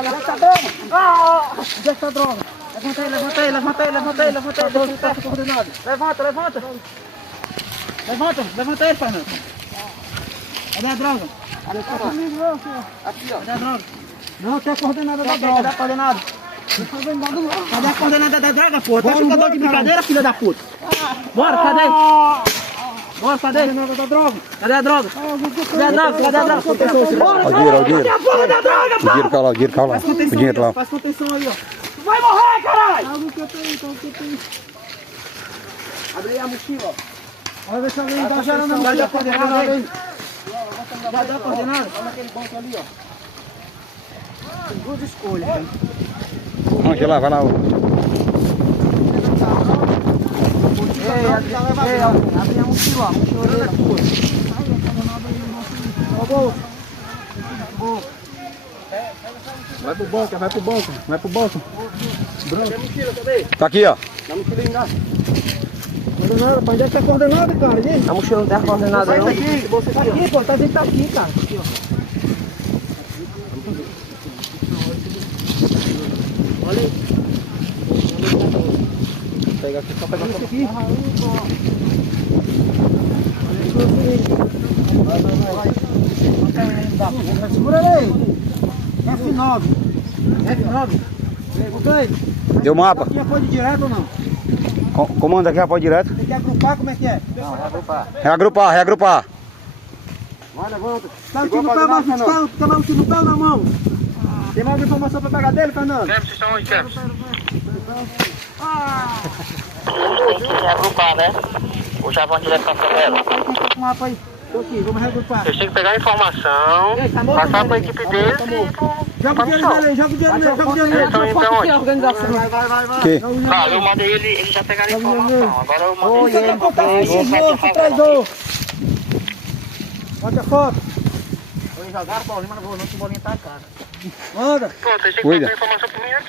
Onde é que tá a droga? Levanta aí. Passa coordenado. Levanta aí, Fernando. Cadê a droga? Aqui, ó. Cadê a droga? Não, tem a coordenada da droga. Cadê a coordenada? Cadê a coordenada da droga, porra? Tá jogador de brincadeira, filha da puta? Bora, cadê? Bora, cadê? Cadê a droga? Cadê a droga? Bora, o dinheiro. cadê a porra da droga, pô? O dinheiro lá. O dinheiro lá. Faz contenção aí, ó. Tu vai morrer, caralho! Abre aí a mochila, ó. Olha ver se alguém tá gerando a mochila. Dá a coordenada aí. Dá a coordenada. Olha aquele banco ali, ó. Tem duas escolhas. Vamos lá, vai lá. Ei, abre a mochila, ó. Mochila é tua. Vai pro banco. Tá aqui, ó. Dá a mochila aí, coordenada, pra onde é que tá coordenada, cara? A mochila não tem a coordenada, não. Tá aqui, pô, tá dentro daqui, cara. Aqui, ó. Olha aí. Pega aqui, só pegar isso aqui. Vai. Segura aí. F9. Botou aí. Deu mapa. Aqui apoio direto ou não? Comando aqui, apoio direto. Tem que agrupar, como é que é? Não, reagrupar. Reagrupar. Vai, levanta. Tá o tiro no pé, Marcos? Tá mais um tiro no pé ou na mão? Tem mais informação pra pegar dele, Fernando? Vocês estão onde, Kevin? Tem que reagrupar, né? Ou já vão direto pra favela? Com o mapa aí. Tô aqui, vamos reagrupar. Vocês têm que pegar a informação, passar pra equipe deles e... Joga o dinheiro nele, joga o dinheiro nele. Eles estão indo pra onde? Vai. Que? Ah, eu mandei eles já pegaram a informação. Agora eu mandei Você tem contato com traidor. Bota a foto. Vou jogar a bolinha, mas não vou bolinha pra casa. Manda. Pronto, vocês têm que Cuida. passar a informação pra mim aqui.